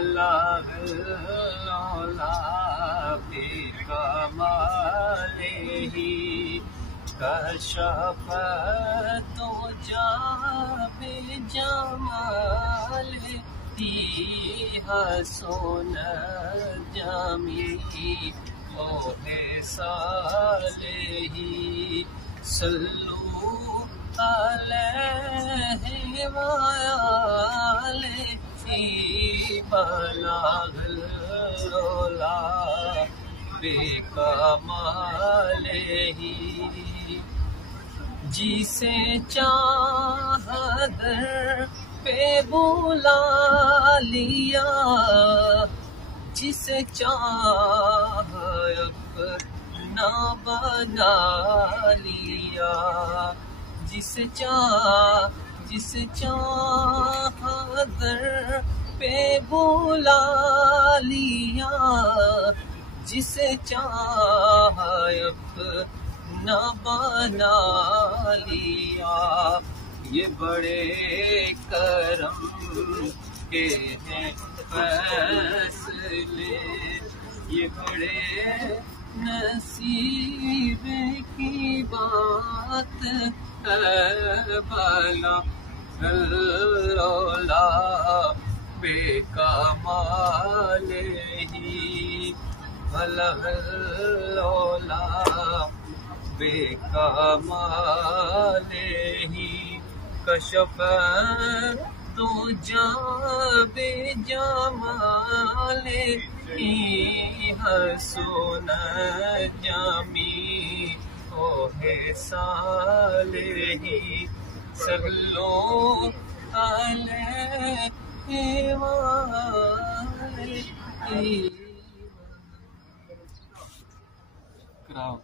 بلغ العلا بکمالہ کشف الدجی بجمالہ حسن جمیع صالح صلو علیہ وآلہ بلغ العلا بکمالہ جسے چاہا در پہ بلا لیا جسے چاہا اپنا بنا لیا جسے چاہا در پہ بلا لیا جسے چاہا اپنا بنا لیا یہ بڑے کرم کے ہیں فیصلے یہ بڑے نصیب کی بات ہے بلغ العلا بکمالہ بلغ العلا بکمالہ کشف الدجی بجمالہ حسن جمیع صالح صلو علیہ وآلہ کراؤ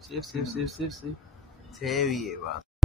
save save save save save save یہ بات